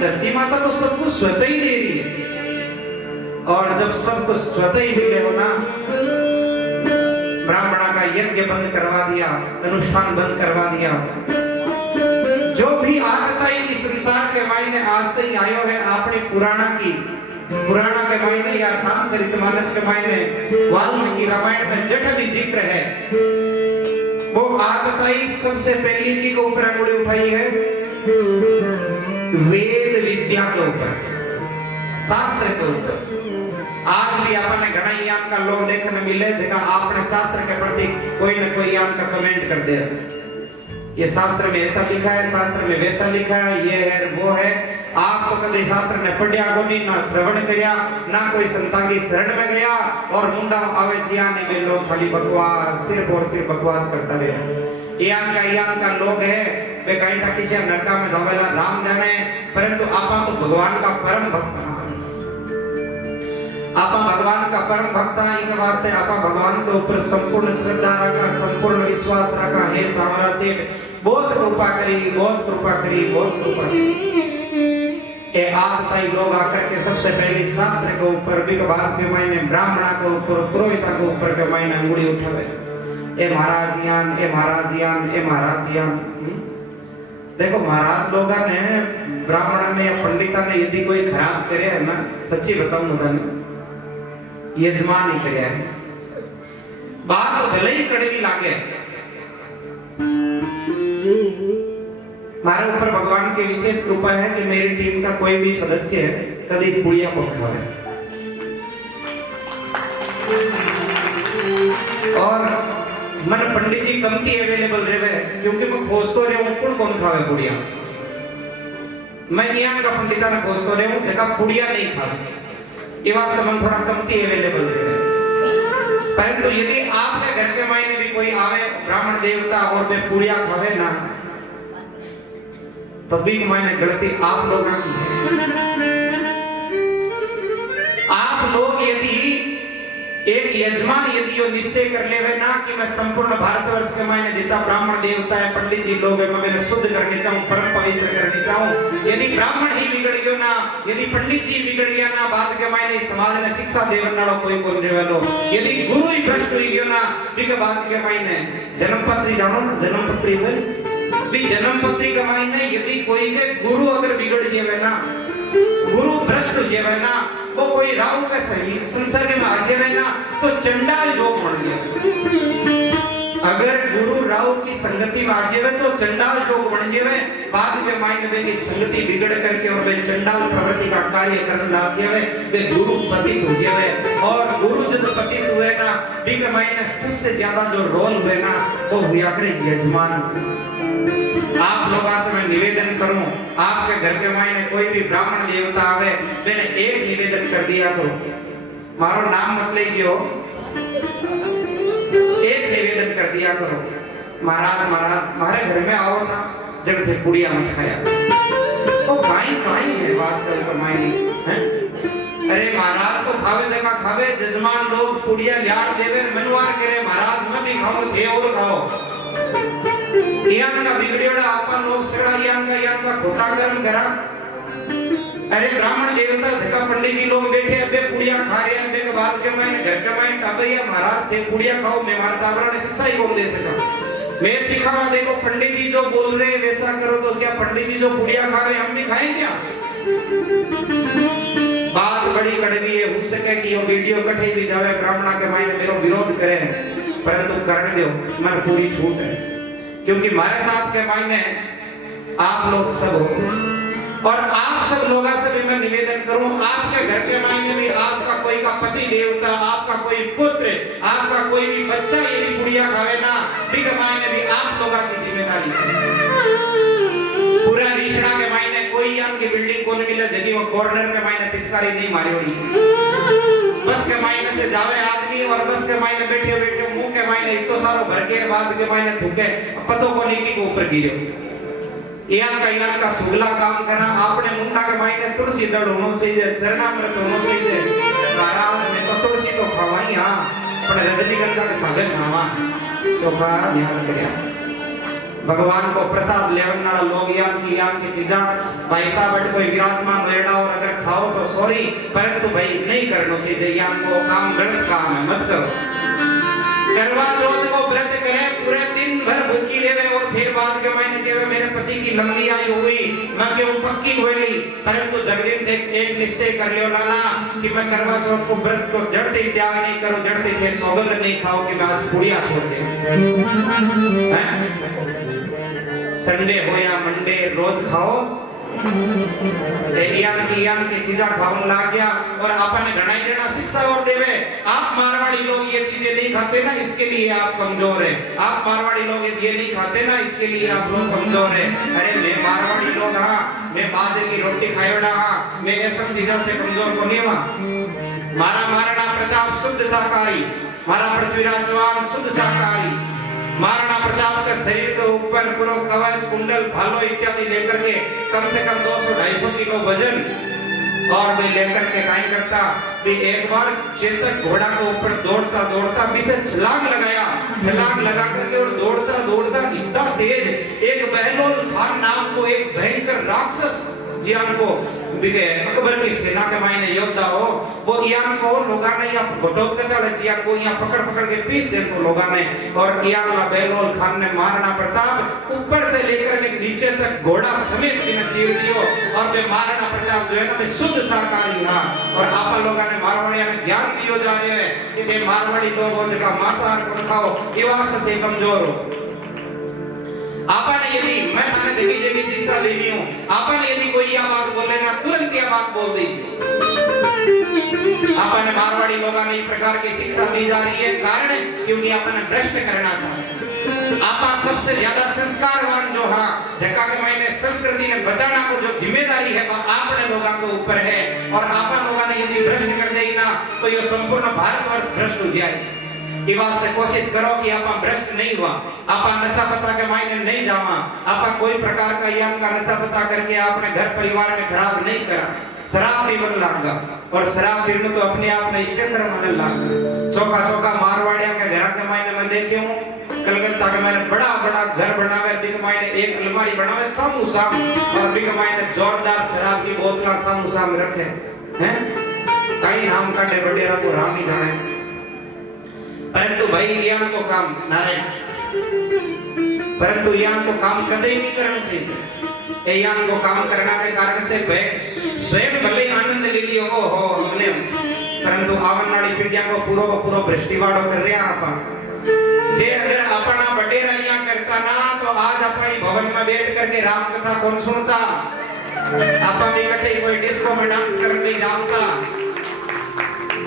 धरती माता तो सब कुछ स्वतः ही दे रही है। और जब सब कुछ स्वतः ही मिले हो ना, ब्राह्मणा का यज्ञ बंद करवा दिया, अनुष्ठान बंद करवा दिया, जो भी आगता ही संसार के मायने आज तक आयो है आपने पुराना के मायने या रामचरितमानस के मायने वाल्मीकि रामायण में जट भी जिक्र है, वो आगता ही सबसे पहले की को ऊपर अंगुली उठाई है वेद विद्या के ऊपर, शास्त्र के ऊपर। आज भी आपने घना यान का लोग देखने मिले जगह आपने शास्त्र के प्रति कोई न कोई यान का कमेंट कर दे, ये शास्त्र में ऐसा लिखा है, शास्त्र में वैसा लिखा है, ये है वो है। आप तो कभी शास्त्र ने पढ़िया को नहीं, ना श्रवण किया, ना कोई संता की शरण में गया, और मुंडा आवे जियाने में लोग खाली बकवास, सिर्फ और सिर्फ बकवास करता रहे। यान का लोग है वे कहीं टकी से नरका में जावेला राम जाने, परंतु आपा तो भगवान का परम भक्त, आपा भगवान का परम भक्त है। इनके वास्ते आपा भगवान के ऊपर संपूर्ण श्रद्धा रखा, संपूर्ण विश्वास रखा है। सावरा सेठ बहुत कृपा करी, बहुत कृपा करी, बहुत कृपा करी। के आज ताई लोग आकर के सबसे पहले शास्त्र के ऊपर भी बात के मायने ब्राह्मणा के ऊपर, पुरोहिता के ऊपर के मायने अंगुली उठावे, ए महाराजियान, ए महाराजियान, ए महाराजियान। देखो महाराज लोग ने, ब्राह्मण ने या पंडिता ने यदि कोई खराब करे है ना, सच्ची बताऊं बता, यजमान ही करे है, बात तो भले ही कड़वी लागे, मारे ऊपर भगवान की विशेष कृपा है कि मेरी टीम का कोई भी सदस्य है कभी पुड़िया को खावे, और मन पंडित जी कमती अवेलेबल रहे, क्योंकि मैं खोजतो रहे हूं कौन खावे पुड़िया, मैं यहाँ का पंडिता ने खोजतो रहे हूं जगह पुड़िया नहीं खावे, ये वास्ते मन थोड़ा कमती अवेलेबल रहे। परंतु यदि आपके घर के मायने भी कोई आवे ब्राह्मण देवता और वे पुड़िया खावे ना, तभी मैंने गलती आप लोगों की है। आप लोग यदि एक यजमान यदि यो निश्चय कर लेवे ना कि मैं संपूर्ण भारतवर्ष के मायने जितना ब्राह्मण देवता है, पंडित जी लोग है, मैं मैंने शुद्ध करके चाहूं, परम पवित्र करके चाहूं, यदि ब्राह्मण ही बिगड़ गयो ना, यदि पंडित जी बिगड़ गया ना, बाद के मायने समाज ने शिक्षा देवन नालो कोई कोन रेवेलो, यदि गुरु ही भ्रष्ट हो गयो ना, बिके बाद के मायने जन्मपत्री जानो ना, जन्मपत्री बोल भी जन्मपत्री के मायने यदि कोई के गुरु अगर बिगड़ जेवे ना, गुरु भ्रष्ट हो जेवे ना, वो कोई राहु का सही संसर्ग में आ जावे ना, तो चंडाल योग बन गया। अगर गुरु राहु की संगति में आ जावे तो चंडाल योग बन जावे, बाद के मायने में की संगति बिगड़ करके और वे चंडाल प्रवृत्ति का कार्य करने लग जावे, वे गुरु पतित हो जावे, और गुरु जब पतित हुए ना, बिके मायने सबसे ज्यादा जो रोल हुए ना, वो हुआ करे यजमान। आप लोगों से मैं निवेदन करूं, आपके घर के मायने कोई भी ब्राह्मण देवता आवे, मैंने एक निवेदन कर दिया तो मारो नाम मत लीजिए, एक निवेदन कर दिया करो, महाराज हमारे घर में आओ ना, जब थे पुड़िया मत खाया, तो काई है वास्तव का मायने हैं। अरे महाराज को खावे जगह खावे, जजमान लोग पुड़िया लियाड़ देवे, मनवार करे महाराज मैं भी खाऊं, थे और खाओ, यान का बिगड़ेड़ा आपन लोग सेड़ा यान का खोटा कर्म करा। अरे ब्राह्मण देवता जगह पंडित जी लोग बैठे अबे पुड़िया खा रहे हैं, के बाद के मैं घर के मैं टाबैया महाराज थे पुड़िया खाओ, मैं मार टाबरा ने शिक्षा ही कौन दे सका, मैं सिखावा देखो पंडित जी जो बोल रहे हैं वैसा करो, तो क्या पंडित जी जो पुड़िया खा रहे हैं हम भी खाएं क्या? बात बड़ी कड़वी है, हो सके कि ये वीडियो कटे भी जावे, ब्राह्मणा के मायने मेरो विरोध करे, परंतु करने दो, मैं पूरी छूट है, क्योंकि हमारे साथ के मायने आप लोग सब हो, और आप सब लोगों से भी मैं निवेदन करूं, आपके घर के मायने भी आपका कोई का पति देवता, आपका कोई पुत्र, आपका कोई भी बच्चा यदि पुड़िया खावे ना, बिके मायने भी आप लोगों की जिम्मेदारी है। पूरा रिश्ता के मायने कोई यान की बिल्डिंग को नहीं मिला जगी वो कॉर्नर के मायने पिचकारी नहीं मारी होगी, बस के मायने से जावे आदमी, और बस के मायने बैठे बैठे मुंह के मायने इतो सारो भर के बाद के मायने थूके, पतो को नहीं की ऊपर गिरे, यान का सुगला काम करना, आपने मुंडा के मायने तुलसी दड़ होना चाहिए, चरणामृत होना चाहिए, महाराज मैं तो तुलसी तो खावा ही, हाँ पर रजनीगंधा के सागर खावा, चोखा ध्यान करिया, भगवान को प्रसाद लेवन नाला लोग यान की चीजा भाई साहब कोई विराजमान वेड़ा और अगर खाओ तो सॉरी, परंतु भाई नहीं करना चाहिए यान को काम, गलत काम है, मत करो। करवा चौथ को व्रत करे, पूरे दिन भर भूखी रहे और फिर बाद के महीने के मेरे पति की लंबी आयु हुई, मैं क्यों पक्की हुई, परंतु जगदीन एक निश्चय कर लियो नाना कि मैं करवा चौथ को व्रत को जड़ते त्याग नहीं करूं, जड़ते थे सौगंध नहीं खाओ कि मैं आज पुड़िया छोड़ दे। संडे हो या मंडे रोज खाओ, यान की चीजा खाऊं लाग गया और आपने घणाई देना शिक्षा और देवे। आप मारवाड़ी लोग ये चीजें नहीं खाते ना, इसके लिए आप कमजोर है। आप मारवाड़ी लोग ये नहीं खाते ना, इसके लिए आप लोग कमजोर है। अरे मैं मारवाड़ी लोग हाँ, मैं बाजरे की रोटी खाएड़ा हाँ, मैं ऐसा चीजा से कमजोर को नहीं वहाँ। मारा महाराणा प्रताप शुद्ध शाकाहारी, मारा पृथ्वीराज चौहान शुद्ध शाकाहारी, महाराणा प्रताप के शरीर के ऊपर पूरा कवच कुंडल भालो इत्यादि लेकर के कम से कम 200-250 किलो वजन और वे लेकर के नहीं करता भी एक बार चेतक घोड़ा के ऊपर दौड़ता दौड़ता भी से छलांग लगाया, छलांग लगा करके और दौड़ता दौड़ता इतना तेज एक बहलोल खान नाम को एक भयंकर राक्षस जियान को अकबर की सेना के मायने योद्धा हो, वो यान को लोगा ने या घटोत का चले जिया को या पकड़ के पीस दे तो लोगा ने, और यान ला बहलोल खान ने महाराणा प्रताप ऊपर से लेकर के नीचे तक घोड़ा समेत बिना चीर दियो। और वे महाराणा प्रताप जो है ना वे शुद्ध शाकाहारी था, और आपा लोगा ने मारवाड़िया ने ज्ञान दियो जा रहे है कि वे मारवाड़ी लोग हो जका मांसाहार को खाओ ये वास्ते थे कमजोर हो। आपने यदि मैं थाने देखी जगह शिक्षा देवी हूं, आपने यदि कोई यह बात बोले ना तुरंत यह बात बोल दी। आपने मारवाड़ी लोगों ने इस प्रकार की शिक्षा दी जा रही है, कारण क्योंकि आपने भ्रष्ट करना चाहते। आपा सबसे ज्यादा संस्कारवान जो हाँ जगह के मायने संस्कृति ने बचाना को जो जिम्मेदारी है वह आपने लोगों के ऊपर है, और आपा लोगों ने यदि भ्रष्ट कर देगी ना तो ये संपूर्ण भारतवर्ष भ्रष्ट हो जाएगा। ये वास्ते कोशिश करो कि आपा भ्रष्ट नहीं हुआ, आपा नशा पता के मायने नहीं जावा, आपा कोई प्रकार का यम का नशा पता करके आपने घर परिवार में खराब नहीं करा, शराब पीवन लागा, और शराब पीने तो अपने आप में स्टैंडर्ड माने लागा। चौका चौका मारवाड़िया के घर के मायने में देखे हूं, कलकत्ता के मायने बड़ा बड़ा घर बनावे, बिग मायने एक अलमारी बनावे सामू साम, और बिग मायने जोरदार शराब की बोतला सामू साम रखे हैं। कई नाम का डेबडेरा को राम ही जाने, परंतु भाई यान को काम नारायण, परंतु यान को काम कदे नहीं करना चाहिए। यान को काम करना के कारण से स्वयं भले आनंद ले लियो हो हमने, परंतु आवन वाली पीढ़ियां को पूरो भ्रष्टिवाड़ो कर रहे आपा। जे अगर अपना बडेरा यहाँ करता ना तो आज अपन भवन में बैठ करके राम कथा कौन सुनता, आपा भी कटे कोई डिस्को में डांस करने जाता।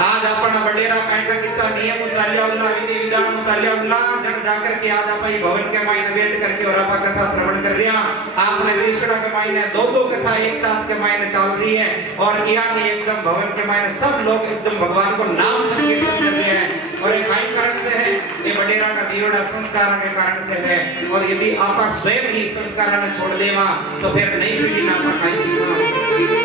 आज अपना बडेरा कायदा कितना नियम चालिया उल्ला विधि विधान चालिया उल्ला जग जाकर के आज अपन भवन के मायने बैठ करके और आपा कथा श्रवण कर रहा। आपने विष्णु के मायने दो कथा एक साथ के मायने चल रही है, और यहाँ ने एकदम भवन के मायने सब लोग एकदम भगवान को नाम संकीर्तन कर रहे हैं, और ये काई कारण से है, ये बडेरा का दियोड़ा संस्कार के कारण से है। और यदि आपा स्वयं ही संस्कार ने छोड़ देवा तो फिर नई पीढ़ी ना पाई सीखना।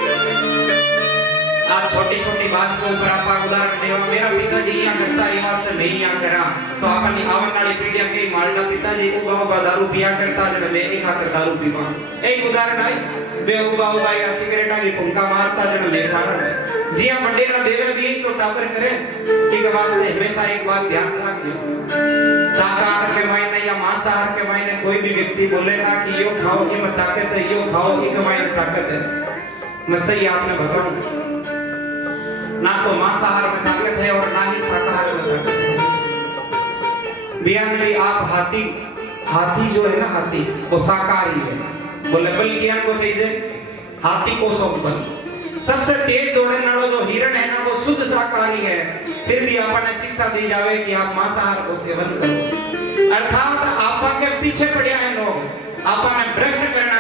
आज छोटी छोटी बात को ऊपर आपा उदाहरण देवा, मेरा पिताजी यहाँ करता है वास्ते मैं यहाँ करा, तो अपन आवन वाली पीढ़ियां के मालडा पिताजी उबा दारू पिया करता जब मैं एक खातर दारू पीवा। एक उदाहरण आई वे उबा या सिगरेटा की फुंका मारता जब मैं मारा। जी हां बडेरा देवे भी तो टापर करे, ठीक वास्ते हमेशा एक बात ध्यान रखियो, शाकाहार के मायने या मांसाहार के मायने कोई भी व्यक्ति बोले ना कि यो खाओ ये में ताकत है, यो खाओ ये मायने ताकत है, मैं सही आपने बताऊं ना तो मांसाहार में ताकत है और ना ही शाकाहार में ताकत है। बियान में आप हाथी जो है ना हाथी वो शाकाहारी है, बोले बल्कि हमको चाहिए हाथी को संबल सबसे तेज दौड़ने वाला जो हिरण है ना वो शुद्ध शाकाहारी है, फिर भी आपने शिक्षा दी जावे कि आप मांसाहार को सेवन करो, अर्थात आपा के पीछे पड़े हैं लोग, आपने भ्रष्ट करना